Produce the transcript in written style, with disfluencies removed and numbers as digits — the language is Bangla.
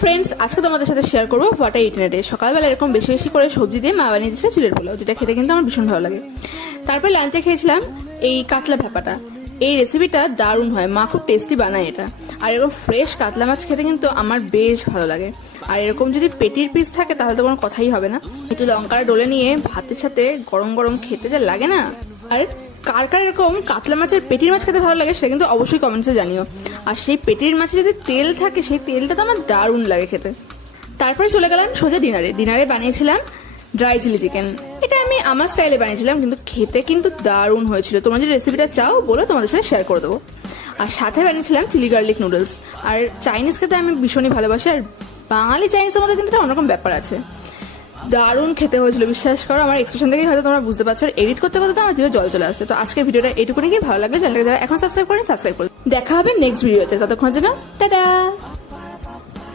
ফ্রেন্ডস, আজকে তোমাদের সাথে শেয়ার করবো what I it in a day. সকালবেলা এরকম বেশি বেশি করে সবজি দিয়ে মা বানিয়ে দিয়েছিল চিলের পোলাও, যেটা খেতে কিন্তু আমার ভীষণ ভালো লাগে। তারপর লাঞ্চে খেয়েছিলাম এই কাতলা ভাপাটা। এই রেসিপিটা দারুণ হয়, মা খুব টেস্টি বানায় এটা। আর এরকম ফ্রেশ কাতলা মাছ খেতে কিন্তু আমার বেশ ভালো লাগে। আর এরকম যদি পেটির পিস থাকে তাহলে তো কোনো কথাই হবে না। একটু লঙ্কার ডলে নিয়ে ভাতের সাথে গরম গরম খেতে যা লাগে না। আর কার কার এরকম কাতলা মাছের পেটির মাছ খেতে ভালো লাগে সেটা কিন্তু অবশ্যই কমেন্টসে জানিও। আর সেই পেটির মাছে যদি তেল থাকে সেই তেলটা তো আমার দারুণ লাগে খেতে। তারপরে চলে গেলাম সোজা ডিনারে বানিয়েছিলাম ড্রাই চিলি চিকেন। এটা আমি আমার স্টাইলে বানিয়েছিলাম, কিন্তু খেতে কিন্তু দারুণ হয়েছিল। তোমরা যদি রেসিপিটা চাও বলো, তোমাদের সাথে শেয়ার করে দেবো। আর সাথে বানিয়েছিলাম চিলি গার্লিক নুডলস। আর চাইনিজ খেতে আমি ভীষণই ভালোবাসি, আর বাঙালি চাইনিজের মধ্যে কিন্তু একটা অন্যরকম ব্যাপার আছে। দারুণ খেতে হয়েছিল, বিশ্বাস করো। আমার এক্সপ্রেশন থেকেই হয়তো তোমরা বুঝতে পারছো। আর এডিট করতে করতে তো আমার জিভে জল চলে আসছে। তো আজকের ভিডিওটা এইটুকুনি, গিয়ে ভালো লাগলে চ্যানেলটাকে যারা এখন সাবস্ক্রাইব করেন সাবস্ক্রাইব করে দেখা হবে নেক্সট ভিডিওতে। ততক্ষণ জন্য টাটা।